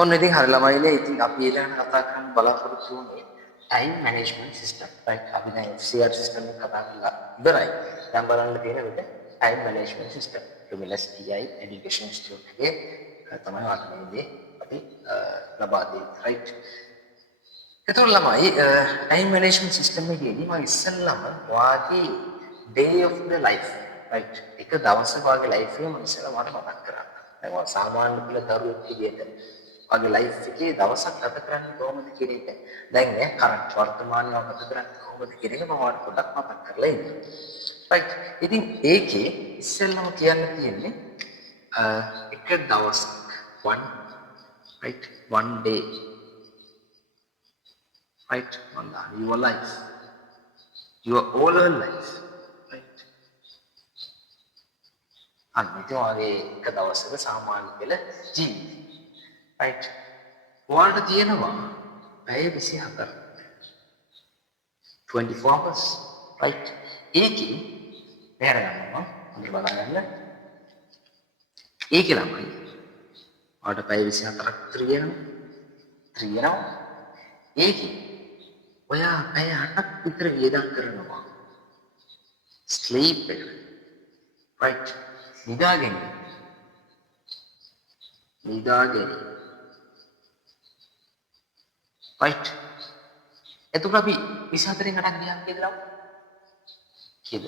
ඔන්න ඉතින් හරි ළමයිනේ ඉතින් අපි ඊළඟට කතා කරන්න බලාපොරොත්තු වෙන්නේ time management system right අපි දැන් FCR system එක කතා කරලා ඉවරයි දැන් බලන්න තියෙන විදිහ time management system Lumilus TI education institute එකේ තමයි වාටමේදී අපි ලබා දෙන්නේ right එතකොට ළමයි time management system එකේදී මම ඉස්සෙල්ලාම වාගේ day of the life right එක දවසක වාගේ life එක මම ඉස්සෙල්ලා මට මතක් කරගන්න දැන් මම සාමාන්‍ය පිළ දරුවෙක් විදියට වගේ ලයිෆ් එකේ දවසක් ගත කරන්නේ කොහොමද කියන එක දැන් නේ කරන්ට් වර්තමානව ගත කරන්නේ කොහොමද කියන එක මම ඔයාලට පොඩ්ඩක් මතක් කරලා ඉන්නවා. රයිට්. ඉතින් ඒකේ ඉස්සෙල්ලාම කියන්න තියෙන්නේ එක දවසක් one right one day right on your life your whole life right අනිත් වගේ එක දවසක සාමාන්‍ය පෙළ ජීවිතය right ඔයාලට තියෙනවා පැය 24 24 hours right ඒකේ පැය ගන්නවා අපි බලන්න ඒකේ ළමයි ඔයාලට පැය 24ක් තියෙනවා ඒකේ ඔයා පැය 8ක් විතර වියදම් කරනවා sleep එක right නිදාගෙන right එතකොට අපි 24න් 8ක් ගියාම කීයද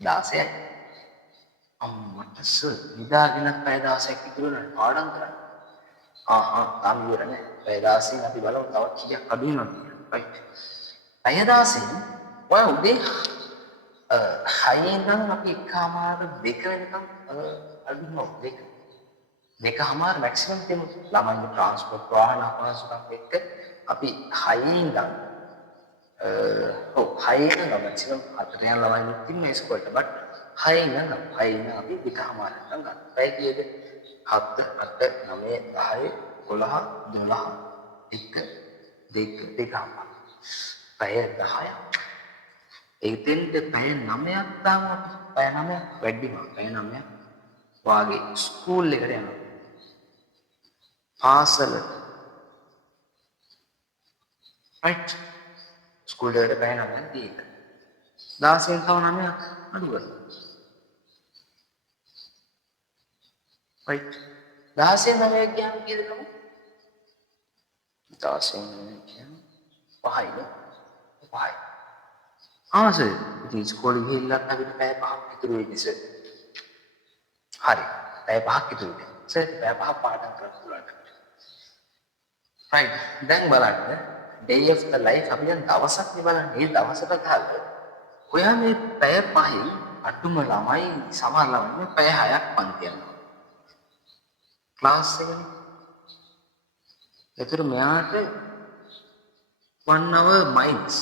16යි අම්මට සර් නිදාගෙන පැය 16ක් ඉතුරු වෙනවා පාඩම් කරන්න තාම ඉවර නැහැ පැය 16න් අපි බලමු තව කීයක් අඩු වෙනවද right පැය 16න් ඔය උදේ 6 ඉඳන් අපි එකමාර 2 වෙනකම් අඩුනවා දෙකමාර මැක්සිමම් දෙමු ළමයින්ගේ ට්‍රාන්ස්පෝර්ට් වාහන අපහසුකම් එක්ක අපි 6 ඉඳන් 6 ඉඳන් මැක්සිමම් 4 යන ළමයින් ඉන්නේ ඉස්කෝලේට බට් 6 ඉඳන් අපි දෙකමාර නැත්නම් ගන්න. පැය කීයද? 7 8 9 10 11 12 1 2 දෙකමාර. පැය 10ක්. ඒකෙන්ද පැය 9ක් දාමු අපි. පැය 9ක් වැඩිම පැය 9ක් වාගේ ස්කූල් එකට යනවා. පාසලට right ස්කූල් එකට පැය 9ක් දීලා 16න් තව 9ක් අඩු කරනවා right 16න් 9ක් ගියාම කීයද නම 16න් 9ක් ගියාම 5යි සර් ඉතින් ඉස්කෝලේ ගිහිල්ලා අපිට පැය 5ක් ඉතුරු වෙන්නේ සර් හරි පැය 5ක් ඉතුරු වෙනවා සර් පැය 5ක් පාඩම් කරන්න පුළුවන් right දැන් බලන්න day of the life අපි දැන් දවසක් බලන්නේ මේ දවසට ගහලා ඔයා මේ පැය 5යි අඩුම ළමයි සමහර ළමයි පැය 6ක් පන්ති යනවා ක්ලාස් එකනේ ඒතර මෙයාට 1 hour minus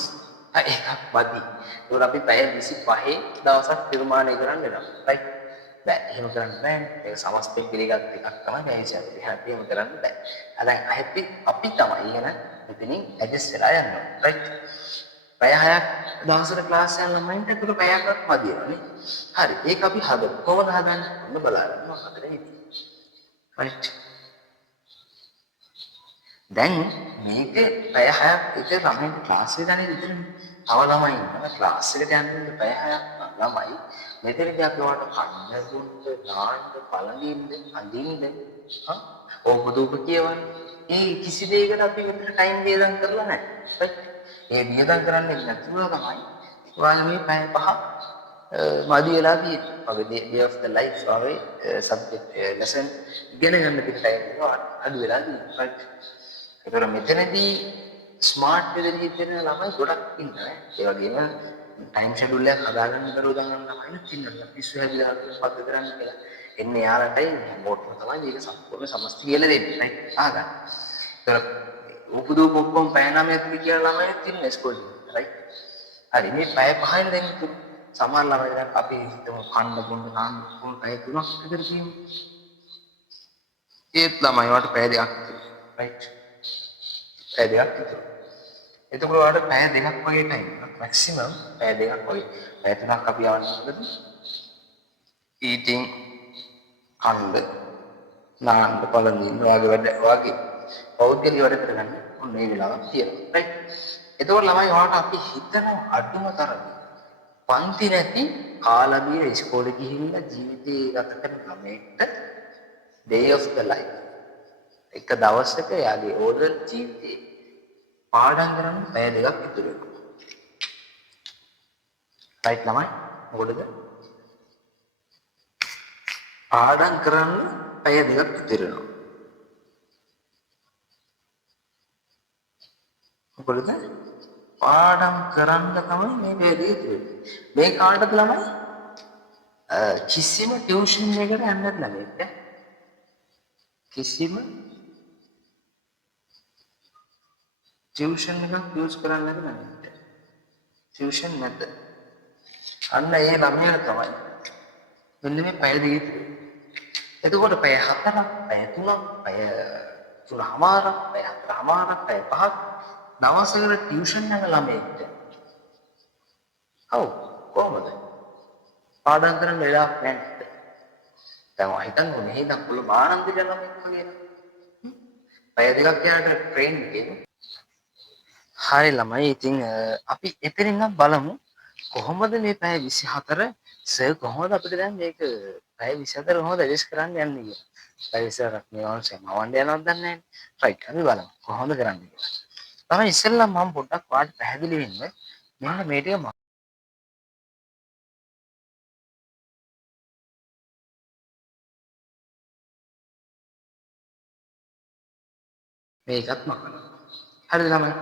එකක් වදි ඒතර අපි පැය 25 දවසක් නිර්මාණය කරන්න වෙනවා right බෑ එහෙම කරන්න බෑ ඒක සමස්තයෙන් පිළිගත් එකක් තමයි මේ විශේෂයෙන් එහෙම කරන්න බෑ දැන් අපි තමයි ඉගෙන මෙතනින් ඇඩ්ජස්ට් වෙලා යනවා right පැය 6ක් දවසට ක්ලාස් යන ළමයින්ට ඒක පැයක්වත් මදි වෙනනේ හරි ඒක අපි හදමු කොහොමද හදන්නේ ඔන්න බලන්න මොකද වෙන්නේ right දැන් මේක පැය 6ක් එක ළමයින්ට ක්ලාස් එක ගන්න ඉතින් තව ළමයි ඉන්නවා ක්ලාස් එකට යන්න පැය 6ක් ළමයි මෙතනදී අපි ඔයාලට කන්න දුන්න නාන්න පළඳින්න අඳින්න ඕපදූප කියවන්නේ ඒ කිසි දෙයකට අපි මෙතන ටයිම් වියදම් කරලා නැහැ right ඒ වියදම් කරන්නේ නැතුව තමයි ඔයාලා මේ පැය 5ක් මදි වෙලා තියෙන්නේ වගේ day of the life වගේ subject lesson ඉගෙන ගන්න පිට ටයිම් එක අඩු වෙලා තියෙනවා right ඒතර මෙතනදී ස්මාර්ට් වෙලදී ඉන්න ළමයි ගොඩක් ඉන්නවා ඒ වගේම ටයිම් ෂෙඩියුල් එකක් හදාගන්න බැරුව ගන්න ළමයි ඉන්නවා පිස්සු හැදිලා පද කරන්න කියලා එන්නේ යාලටයි මොකටද තමයි මේක සම්පූර්ණ සමස්ත කියලා දෙන්නේ right ආගන්න ඒතර උපදූප ඔක්කොම පැය 9ක් කියලා ළමයි ඉන්නේ ඉස්කෝලේ right හරි මේ පැය 5න් දැන් සමහර ළමයි දැන් අපි හිතමු කන්න බොන්න නාන්න කොහොම පැය 3ක් විතර තියෙනවා ඒත් ළමයි වට පැය 2ක් විතර right පැය 2ක් විතර එතකොට ඔයාලට පැය 2ක් වගේ ටයිම් එකක් මැක්සිමම් පැය 2ක් වගේ පැය 3ක් අපි යවන්නද eating කන්න නාන්න පළඳින්න වගේ වැඩ වගේ පෞද්ගලික වැඩ කරගන්න ඔන්න මේ වෙලාවක් තියෙනවා. රයිට්. එතකොට ළමයි ඔයාලට අපි හිතන අඩුම තරමේ පන්ති නැති කාලා බීලා ඉස්කෝලේ ගිහිල්ලා ජීවිතේ ගත කරන ළමයෙක්ට day of the life එක දවසක යාගේ ඕඩර් ජීවිතේ පාඩම් කරන්න පැය දෙකක් ඉතුරු වෙනවා. රයිට් ළමයි මොකටද? පාඩම් කරන්න පැය දෙකක් ඉතුරු වෙනවා. මොකටද? පාඩම් කරන්න තමයි මේ පැය දෙක ඉතුරු වෙන්නේ. මේ කාටද ළමයි? කිසිම ටියුෂන් එකකට යන්න ළමයෙක් කිසිම ටියුෂන් එකක් යූස් කරන්න නැති ළමයෙක්. ටියුෂන් නැද්ද? අන්න ඒ ළමයාට තමයි මෙන්න මේ පැය දෙක ඉතුරු වෙන්නේ. එතකොට පැය 4ක්, පැය 3ක්, පැය 3මාරක්, පැය 4මාරක්, පැය 5ක් දවසකට ටියුෂන් යන ළමයෙක්ට කොහොමද? පාඩම් කරන්න වෙලාවක් නැහැ. දැන් ඔය හිතන්නේ මෙහි ඉඳන් පුළු ආනන්ද යන ළමයෙක් කියලා. පැය දෙකක් යාට ට්‍රේන් එකේ. හරි ළමයි ඉතින් අපි එතනින් නම් බලමු කොහොමද මේ පැය 24 සර් කොහොමද අපිට දැන් මේක පැය 24 කොහොමද ඇඩ්ජස්ට් කරන්න යන්නේ කියලා. පැය 24ක් මේ වන්සේ මවන්න යනවද දන්නේ නැහැ. රයිට් අපි බලමු කොහොමද කරන්නේ කියලා. තමයි ඉස්සෙල්ලා මම පොඩ්ඩක් වාට පැහැදිලි වෙන්න මෙන්න මේ ටික මේකත් මකනවා. හරිද ළමයි?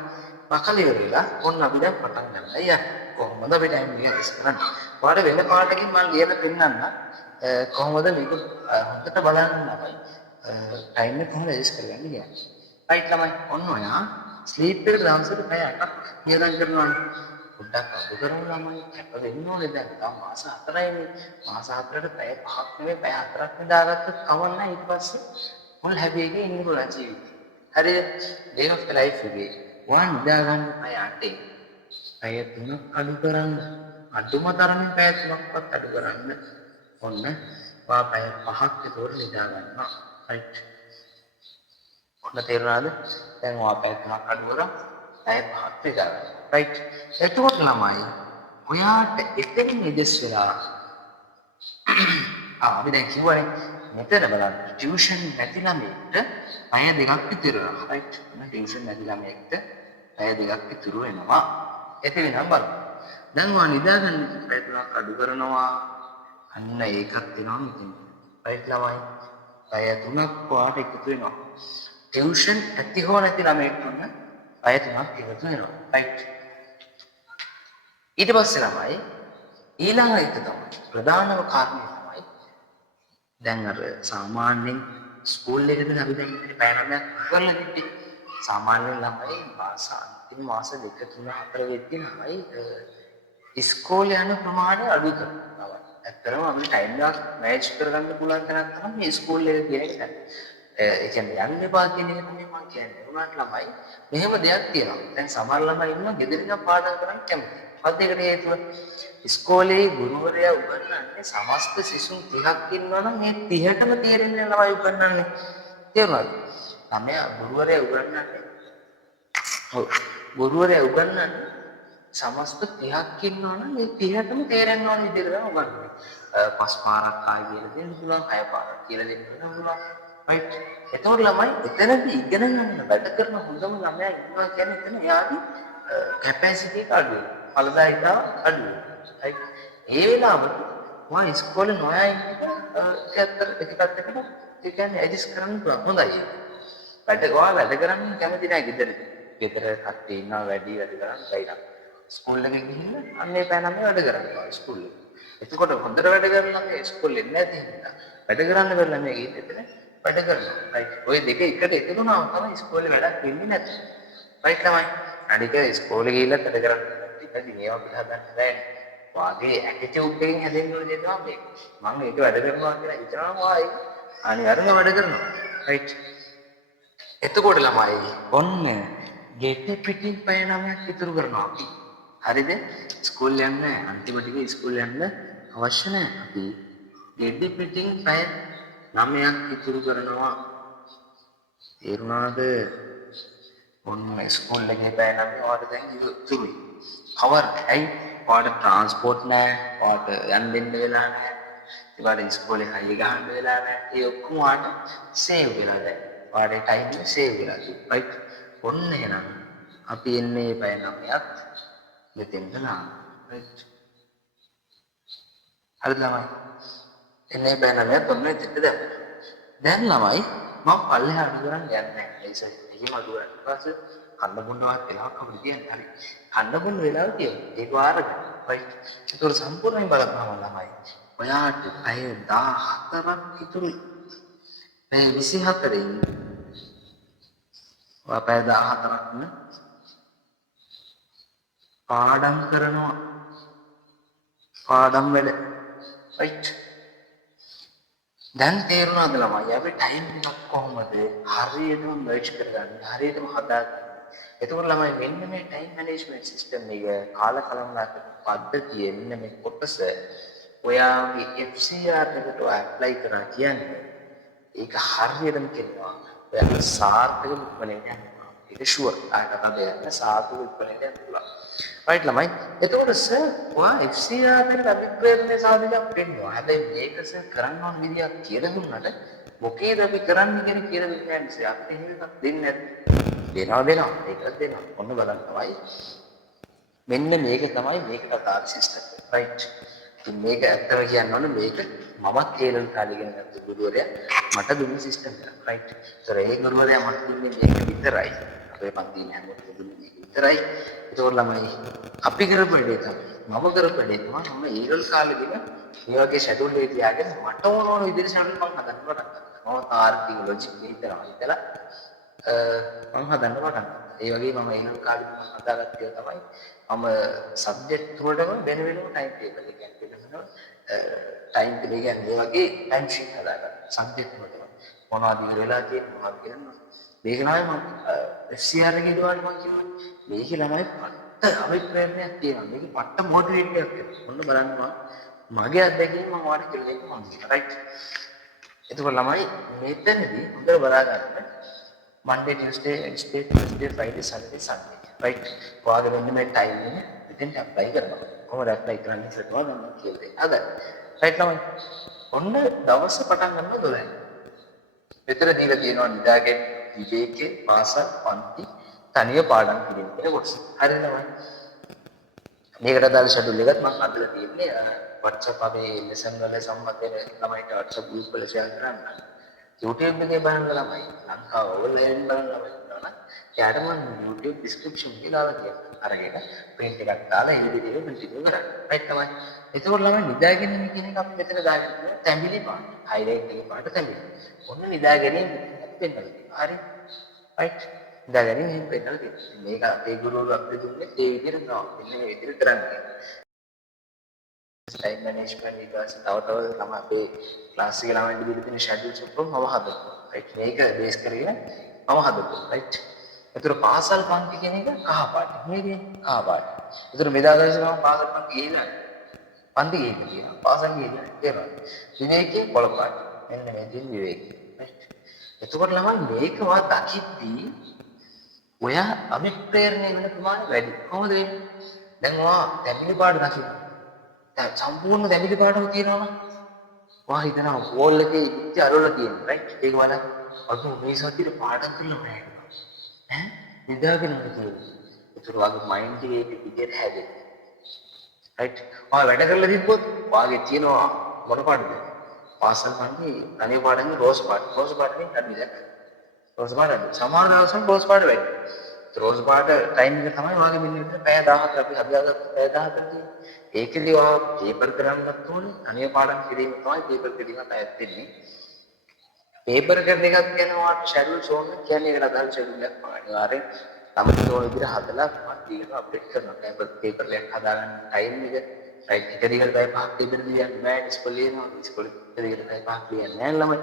මකල ඉවරලා ඔන්න අපි දැන් පටන් ගන්න. අයියා කොහොමද අපි ටයිම් එක ඇඩ්ජස්ට් කරන්නේ? ඔයාලට වෙන පාඩකින් මම ලියලා පෙන්නන්න කොහොමද මේක හොඳට බලන්න ළමයි. ටයිම් එක කොහොමද ඇඩ්ජස්ට් කරගන්නේ කියලා. රයිට් ළමයි ඔන්න ඔයා ස්ලීප් එකට දවසට පැය 8ක් නියදම් කරනවානේ. පොඩ්ඩක් අඩු කරමු ළමයි. කැප වෙන්න ඕනේ දැන්. තාම මාස 4යිනේ. මාස 4ට පැය 5ක් නෙවෙයි පැය 4ක් දාගත්තොත් කමක් නැහැ. ඊට පස්සේ මොල් හැබි එකේ ඉන්න පුළුවන් ජීවිතේ. හරිද? day of the life එකේ ඔයා නිදා ගන්න පැය 8ේ. පැය 3ක් අඩු කරන්න. අඩුම තරමින් පැය 3ක්වත් අඩු කරන්න. ඔන්න ඔයා පැය 5ක් විතර නිදා ගන්නවා. රයිට්. ඔන්න තේරුණාද? දැන් ඔයා පැය 3ක් අඩු කරා පැය 5ක් නිදා ගන්න. රයිට්. එතකොට ළමයි ඔයාට එතනින් ඇඩ්ජස්ට් වෙලා අපි දැන් කියවනේ මෙතන බලන්න ටියුෂන් නැති ළමයෙක්ට පැය දෙකක් ඉතුරු වෙනවා. රයිට්. ටියුෂන් නැති ළමයෙක්ට පැය දෙකක් ඉතුරු වෙනවා. එතන නම් බලන්න. දැන් ඔයා නිදා ගන්න පැය 3ක් අඩු කරනවා. අන්න ඒකත් වෙනවා මෙතන. රයිට් ළමයි. පැය 3ක් ඔයාට එකතු වෙනවා. ටියුෂන් ඇති හෝ නැති ළමයෙක්ට උන්න පැය 3ක් එකතු වෙනවා. රයිට්. ඊට පස්සේ ළමයි ඊළඟ එක තමයි ප්‍රධානම කාරණය තමයි දැන් අර සාමාන්‍යයෙන් ස්කූල් එකේදී අපි දැන් ඉන්නේ පැය 9ක් කරලා ඉන්නේ. සාමාන්‍යයෙන් ළමයි මාස අන්තිම මාස 2 3 4 වෙද්දී ළමයි ඉස්කෝලේ යන ප්‍රමාණය අඩු කරනවා. ඇත්තටම අපිට ටයිම් එකක් මෑච් කරගන්න පුළුවන් තරම් තමයි මේ ස්කූල් එක කියන එක ගන්න. ඒ කියන්නේ යන්න එපා කියන එක නෙමෙයි මම කියන්නේ. උනාට ළමයි මෙහෙම දෙයක් තියෙනවා. දැන් සමහර ළමයි ඉන්නවා ගෙදර ඉඳන් පාඩම් කරන්න කැමති. මොකක්ද ඒකට හේතුව? ඉස්කෝලේ ගුරුවරයා උගන්වන්නේ සමස්ත සිසුන් 30ක් ඉන්නවනම් මේ 30ටම තේරෙන්නේ ළමයි උගන්වන්නේ. තේරුණාද? ළමයා ගුරුවරයා උගන්වන්නේ සමස්ත 30ක් ඉන්නවනම් මේ 30ටම තේරෙන්න ඕන විදිහට තමයි උගන්වන්නේ. 5 පාරක් ආයි කියලා දෙන්න පුළුවන්, 6 පාරක් කියලා දෙන්න පුළුවන්. රයිට්. එතකොට ළමයි එතනදී ඉගෙන ගන්න වැඩ කරන හොඳම ළමයා ඉන්නවා කියන්නේ එතන එයාගේ කැපැසිටි එක අඩු වෙනවා. ඵලදායීතාව අඩු වෙනවා. රයිට්. ඒ වෙලාවට මම ඉස්කෝලේ නොයා ඉන්න එක පැත්තකට ඒ කියන්නේ ඇඩ්ජස්ට් කරන්න පුළුවන්. හොඳයි. රයිට්. ඔයා වැඩ කරන්න කැමති නැහැ ගෙදරදී. ගෙදර කට්ටිය ඉන්නවා වැඩි වැඩ කරන්න බැයි නම්. ස්කූල් එකේ ගිහින් අන්නේ පැය 9 වැඩ කරනවා ස්කූල් එකේ. එතකොට හොඳට වැඩ කරනවා මේ ස්කූල් එකේ නැති හින්දා. වැඩ කරන්න බැරිලා මේ ගිහින් එතන වැඩ කරනවා. රයිට්. ওই දෙක එකට එකතු වුණාම තමයි ඉස්කෝලේ වැඩක් වෙන්නේ නැත්තේ. රයිට් ළමයි. අනික ඉස්කෝලේ ගිහිල්ලා වැඩ කරන්න ටිකදී මේවා අපිට හදන්න බෑනේ. වාගේ ඇටිටියුඩ් එකෙන් හැදෙන්න ඕන දේ තමයි මේක. මම මේක වැඩ කරනවා කියලා හිතනවා වායි අනිවාර්යයෙන්ම වැඩ කරනවා. රයිට්. එතකොට ළමයි ඔන්න ගෙට පිටින් පැය 9ක් ඉතුරු කරනවා අපි. හරිද? ස්කූල් යන්න අන්තිම ටික ස්කූල් යන්න අවශ්‍ය නැහැ. අපි ගෙඩි පිටින් පැය 9ක් ඉතුරු කරනවා. තේරුණාද? ඔන්න ස්කූල් එකේ බෑ නම් ඔයාලට දැන් ඉතුරුයි. කවර් ඇයි? ඔයාලට ට්‍රාන්ස්පෝර්ට් නෑ. ඔයාලට යන්න දෙන්න වෙලා නෑ. ඒවාට ඉස්කෝලේ හයිය ගහන්න වෙලා නෑ. ඒ ඔක්කොම ඔයාලට සේව් වෙලා දැන්. ඔයාලේ ටයිම් එක සේව් වෙලා තියෙනවා. රයිට්? ඔන්න එහෙනම් අපි එන්නේ බය 9ක් මෙතෙන්ට නාන. රයිට්? හරිද ළමයි? එන්නේ බය 9ක් ඔන්න එතෙන්ට දැන්. දැන් ළමයි මම පල්ලෙහාට කරන් යන්නේ නැහැ. ඒ එහෙම අඩුවක්. ඊට පස්සේ කන්න බොන්නවත් වෙලාවක් අපිට කියන්නේ. හරි. කන්න බොන්න වෙලාව තියෙනවා. ඒක වාරගන්න. රයිට්. ඒක සම්පූර්ණයෙන් බලපෑම ළමයි. ඔයාට පැය 14ක් ඉතුරුයි. පැය 24න් ඔයා පැය 14ක්ම පාඩම් කරනවා. පාඩම් වැඩ. රයිට්. දැන් තේරුණාද ළමයි අපි ටයිම් එකක් කොහොමද හරියටම මර්ජ් කරගන්නේ හරියටම හදාගන්නේ. එතකොට ළමයි මෙන්න මේ ටයිම් මැනේජ්මන්ට් සිස්ටම් එක කාලකලමනාකරන පද්ධතිය මෙන්න මේ කොටස ඔයාගේ FCR එකට ඇප්ලයි කරා කියන්නේ ඒක හරියටම කියනවා. ඔයාලා සාර්ථක විපණය යනවා. ඒක ෂුවර්. ආයෙත් අපේ සාර්ථක විපණය යනවා. රයිට් ළමයි. එතකොට සර් ඔයා FCR එකට අභිප්‍රේරණය සාධකයක් වෙන්නවා. හැබැයි මේක සර් කරන්න ඕන විදියක් කියලා දුන්නට මොකේද අපි කරන්නේ කියලා දුන්නේ නැහැ. අපිට එහෙම එකක් දෙන්නේ නැත්නම් දෙනවා. ඒකත් දෙනවා. ඔන්න බලන්න තමයි. මෙන්න මේක තමයි මේකට අදාළ සිස්ටම් එක. රයිට්. ඉතින් මේක ඇත්තම කියන්න ඕනේ මේක මමත් ඒලල් කාලේ ඉගෙන ගත්ත ගුරුවරයා මට දුන්න සිස්ටම් එක. රයිට්. ඒතර ඒ ගුරුවරයා මට දුන්නේ මේක විතරයි. අපේ පන්තියේ හැමෝටම දුන්නේ මේක විතරයි. ඒතකොට ළමයි අපි කරපු වැඩේ තමයි මම කරපු වැඩේ තමයි මම ඒලල් කාලේදීම මේ වගේ ෂෙඩියුල් එක තියාගෙන මට ඕන විදිහට ෂෙඩියුල් මම හදන්න පටන් ගත්තා. මම තාර්කික ලොජික් විතරයි හිතලා මම හදන්න පටන් ගත්තා. ඒ වගේ මම ඒලල් කාලේ මම හදාගත්තේ තමයි මම සබ්ජෙක්ට් වලටම වෙන වෙනම ටයිම් ටේබල් එක කියන්නේ ටයිම් ටේබල් කියන්නේ වගේ ටයිම් ෂීට් හදාගන්න සබ්ජෙක්ට් වලට මොනවද ඉවර වෙලා තියෙන්නේ මොනවද කියනවා මේක නෑ මම FCR එකේ ඉදවන්න මම කිව්වේ මේක ළමයි පට්ට අභිප්‍රේරණයක් තියෙනවා මේක පට්ට මොටිවේට් එකක් තියෙනවා ඔන්න බලන්න මගේ අත්දැකීම මම ඔයාලට කියලා දෙන්න මම රයිට් එතකොට ළමයි මෙතනදී හොඳට බලා ගන්න Monday Tuesday Wednesday Thursday Friday Saturday Sunday right ඔයාගේ මෙන්න මේ ටයිම් එක මෙතෙන්ට ඇප්ලයි කරනවා කොහොමද ඇප්ලයි කරන්නේ කියලා මම කියලා දෙන්න හදා රයිට් ළමයි ඔන්න දවස් පටන් ගන්නවා 12යි මෙතන දීලා තියෙනවා නිදාගෙන විවේකේ පාසල් පන්ති තනිය පාඩම් කිරීම කියන කොටස හරිද ළමයි මේකට අදාළ ෂෙඩියුල් එකත් මම අදලා තියෙන්නේ WhatsApp අපේ ලෙසන් වල සම්බන්ධ වෙන ළමයිට WhatsApp group වල share කරන්න YouTube එකේ බලන්න ළමයි ලංකාව ඕන්ලයින් බලන්න ළමයි ඉන්නවනම් එයාට මම YouTube description එකේ දාලා තියෙනවා. අරගෙන print එකක් දාලා ඒ විදිහට print එක කරන්න. right තමයි. එතකොට ළමයි නිදාගැනීම කියන එක අපි මෙතන දාගෙන තියෙනවා තැඹිලි පාට. highlight එකේ පාට තැඹිලි. ඔන්න නිදාගැනීම පෙන්නලා තියෙනවා. හරි. right. නිදාගැනීම එහෙම පෙන්නලා තියෙනවා. මේක අපේ ගුරුවරු අපිට දුන්නේ ඒ විදිහට තමයි. මෙන්න මේ විදිහට කරන්නේ. ටයිම් මැනේජ්මන්ට් එක තව තමයි අපේ ක්ලාස් එකේ ළමයින්ට දීලා තියෙන ෂෙඩියුල්ස් ඔක්කොම මම හදනවා. right මේක බේස් කරගෙන මම හදනවා. right ඒතර පාසල් පන්ති කියන එක කහ පාට. නේද? කහ පාට. ඒතර මෙදාදවසේ මම පාසල් පන්ති ගිහිලා පන්ති ගිහින් කියනවා. පාසල් ගිහිලා කියනවා. විවේකී පොළ පාට. මෙන්න මේ දින විවේකී. right එතකොට ළමයි මේකවා දකිද්දී ඔයා අභිප්‍රේරණය වෙන ප්‍රමාණය වැඩි. කොහොමද වෙන්නේ? දැන් ඔයා තැඹිලි පාට දකිනවා. දැන් සම්පූර්ණ තැඹිලි පාටම තියෙනවා නම් ඔයා හිතනවා වෝල් එකේ ඉච්ච අරවල තියෙනවා. right ඒක බලන්න. අද මේ සතියේ පාඩම් කරලා නැහැ. ඈ නිදාගෙන ඉන්නේ. ඒතර වාගේ මයින්ඩ් එකේ විදියට හැදෙන්නේ. right ඔයා වැඩ කරලා තිබ්බොත් වාගේ තියෙනවා මොන පාටද? පාසල් පන්ති තනිය පාඩම්ගේ රෝස් පාට. රෝස් පාටකින් හරිද? රෝස් පාට සමාන දවසක් රෝස් පාට වැඩි. රෝස් පාට ටයිම් එක තමයි වාගේ මෙන්න විතර පැය 14 අපි හදාගත්ත පැය 14 තියෙන්නේ. ඒකෙදි ඔයා පේපර් කරන්නත් ඕනේ. තනිය පාඩම් කිරීම තමයි පේපර් කිරීමට අයත් වෙන්නේ. පේපර් කරන එකක් කියන්නේ ඔයාට ෂෙඩියුල් ෂෝන් එක කියන්නේ ඒකට අදාළ ෂෙඩියුල් එකක් තමයි. අනිවාර්යෙන් තමයි ඕන විදිහට හදලා මම අප්ඩේට් කරනවා. පේපර් එකක් හදාගන්න ටයිම් එක රයිට් එක දිගට පැය 5ක් පේපර් ලියන්න බෑ. ඉස්කෝලේ යනවා. ඉස්කෝලේ දිගට පැය 5ක් ලියන්නේ නැහැ ළමයි.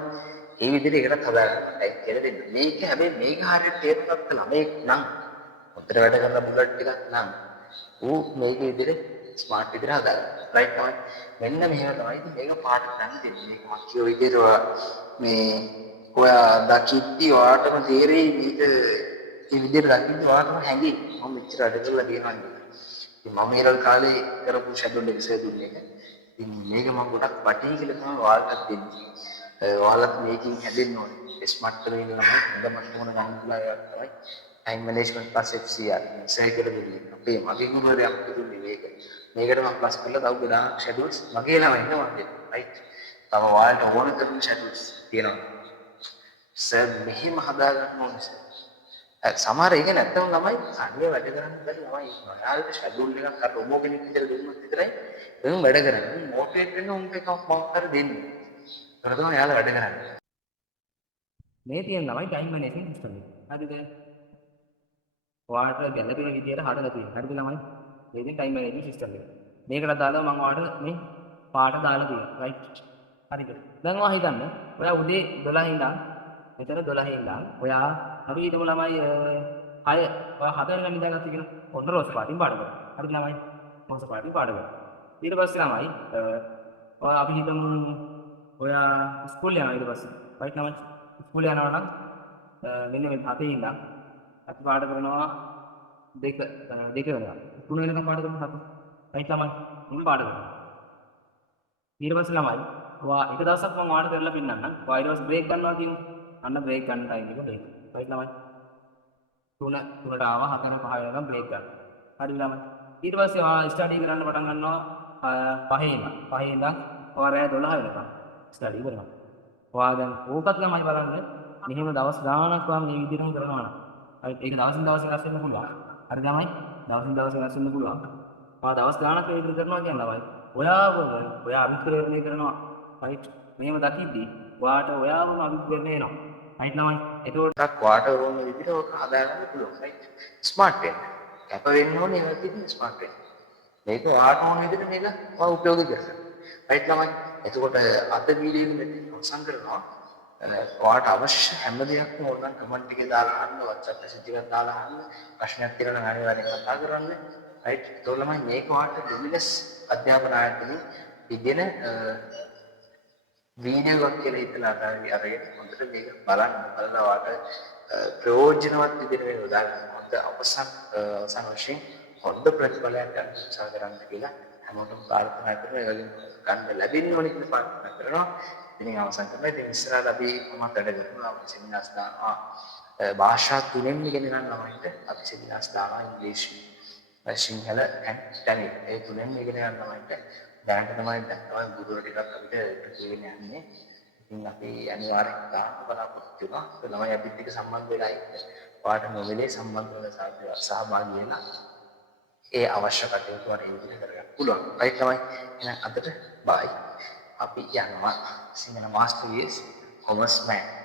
මේ විදිහට ඒකට හදාගන්න ටයිම් කියලා දෙන්න. මේක හැබැයි මේක හරියට තේරුම් ගත්ත ළමෙක් නම් උත්තර වැඩ කරන බුලට් එකක් නම් ඌ මේක විදිහට ස්මාර්ට් විදිහට හදාගන්න. රයිට් තමයි. මෙන්න මෙහෙම තමයි ඉතින් මේක පාඩම් ගන්න දෙන්නේ. මේක මම කියෝ විදිහට මේ ඔයා දකිද්දි ඔයාටම තේරෙයි මේක මේ විදිහට දකිද්දි ඔයාටම හැඟෙයි මම මෙච්චර අඩ කරලා තියෙනවා නේද. ඉතින් මම ඊළඟ කාලේ කරපු ෂැඩෝල් එක සෙදුල් එක. ඉතින් මේක මම ගොඩක් වටියි කියලා තමයි ඔයාලට දෙන්නේ. ඔයාලත් මේකෙන් හැදෙන්න ඕනේ. ස්මාර්ට් කරගෙන ඉන්න හොඳ මට්ටමකට ගන්න පුළුවන් තමයි. Time management plus FCR cycle දෙන්නේ. අපේ මගේ ගුරුවරයා අපිට දුන්නේ මේක. මේකට මම ප්ලස් කරලා තව ගොඩාක් ෂැඩෝල්ස් මගේ ළමයින්ට මම දෙනවා. රයිට්. තව ඔයාලට ඕන කරන ෂැඩෝල්ස් තියෙනවා. සර් මෙහෙම හදාගන්න ඕනේ සර්. සමහර ඒක නැත්තම් ළමයි අන්නේ වැඩ කරන්න බැරි ළමයි ඉන්නවා. යාළුවට ෂෙඩියුල් එකක් අර රොබෝ කෙනෙක් විතර දුන්නොත් විතරයි එම් වැඩ කරන්නේ. මොටිවේට් වෙන්න උන්ට එකක් මොකක් හරි දෙන්න. ඒක තමයි යාළුවා වැඩ කරන්නේ. මේ තියෙන ළමයි ටයිම් මැනේජ්මන්ට් සිස්ටම් එක. හරිද? ඔයාලට ගැළපෙන විදියට හදලා තියෙනවා. හරිද ළමයි? මේ තියෙන ටයිම් මැනේජ්මන්ට් සිස්ටම් එක. මේකට දාලා මම ඔයාලට මේ පාඩ දාලා තියෙනවා. රයිට්. හරිද? දැන් ඔයා හිතන්න. ඔයා උදේ 12 ඉඳන් මෙතන 12 ඉඳන් ඔයා අපි හිතමු ළමයි 6 ඔයා 7 වෙනිදා නිදාගත්ත කියලා ඔන්න රෝස් පාටින් පාඩ කරනවා. හරිද ළමයි? රෝස් පාටින් පාඩ කරනවා. ඊට පස්සේ ළමයි ඔයා අපි හිතමු ඔයා ස්කූල් යනවා ඊට පස්සේ. රයිට් ළමයි? ස්කූල් යනවා නම් මෙන්න මේ 7 ඉඳන් අපි පාඩ කරනවා දෙක වෙනවා. 3 වෙනකම් පාඩ කරනවා 7. රයිට් ළමයි? මුල් පාඩ කරනවා. ඊට පස්සේ ළමයි ඔයා එක දවසක් මම ඔයාලට කරලා පෙන්නන්නම්. ඔයා ඊට පස්සේ බ්‍රේක් ගන්නවා කියමු. අන්න බ්‍රේක් ගන්න ටයිම් එක බ්‍රේක්. රයිට් ළමයි? 3ට ආවා 4 5 වෙනකම් බ්‍රේක් ගන්න. හරි ළමයි? ඊට පස්සේ ඔයා ස්ටඩි කරන්න පටන් ගන්නවා 5 ඉඳන්. 5 ඉඳන් ඔයා රෑ 12 වෙනකම් ස්ටඩි කරනවා. ඔයා දැන් ඕකත් ළමයි බලන්න. මෙහෙම දවස් ගාණක් ඔයා මේ විදිහටම කරනවා නම්. හරි ඒක දවසින් දවස වෙනස් වෙන්න පුළුවන්. හරි ළමයි? දවසින් දවස වෙනස් වෙන්න පුළුවන්. ඔයා දවස් ගාණක් මේ විදිහට කරනවා කියන්නේ ළමයි. ඔයා අභිප්‍රේරණය කරනවා. රයිට්? මෙහෙම දකිද්දි ඔයාවම අභිප්‍රේරණය එනවා. රයිට් ළමයි? ඒකෝටක් ඔයාට ඕන විදිහට ඔක හදාගන්න පුළුවන්. රයිට්? ස්මාර්ට් වෙන්න. කැප වෙන්න ඕනේ ඒ විදිහට ස්මාර්ට් වෙන්න. මේක ඔයාට ඕන විදිහට මේක ඔයා උපයෝගී කරගන්න. රයිට් ළමයි? එතකොට අද වීඩියෝ එකෙන් අවසන් කරනවා. ඔයාට අවශ්‍ය හැම දෙයක්ම ඕනනම් කමෙන්ට් එකේ දාලා අහන්න, WhatsApp message එකක් දාලා අහන්න. ප්‍රශ්නයක් තියෙනවා නම් අනිවාර්යෙන් කතා කරන්න. රයිට්? ඒතකොට ළමයි මේක ඔයාට ඩොමිනස් අධ්‍යාපන ආයතනයේ ඉගෙන වීඩියෝ එකක් කියලා හිතලා අරගෙන හොඳට මේක බලලා ඔයාට ප්‍රයෝජනවත් විදිහට මේක උදාගන්න. හොඳ අවසන් වශයෙන් හොඳ ප්‍රතිඵලයක් ගන්න උත්සාහ කරන්න කියලා හැමෝටම ප්‍රාර්ථනා කරනවා. ඒ වගේම ගන්න ලැබෙන්න ඕනේ කියලා ප්‍රාර්ථනා කරනවා. ඉතින් අවසන් කරනවා. ඉතින් ඉස්සරහට අපි කොහොමද වැඩ කරනවා? අපි සෙමිනාර්ස් දානවා. භාෂා තුනෙන් ඉගෙන ගන්න ළමයින්ට අපි සෙමිනාර්ස් දානවා. ඉංග්‍රීසි, සිංහල and tamil. ඒ තුනෙන් ඉගෙන ගන්න ළමයින්ට දැනට තමයි ගුරුවර ටිකක් අපිට ඉගෙන යන්නේ. ඉතින් අපි අනිවාර්යෙන් දාන්න බලාපොරොත්තු වෙනවා. ඒ ළමයි අපිත් එක්ක සම්බන්ධ වෙලා ඉන්න. ඔයාට නොමිලේ සම්බන්ධ වෙලා සහභාගී වෙලා ඒ අවශ්‍ය කටයුතු වල ඉදිරි කරගන්න පුළුවන්. රයිට් ළමයි? එහෙනම් අදට බයි. අපි යනවා සිංහල මාස්ටර් වීස් කොමර්ස් මෑන්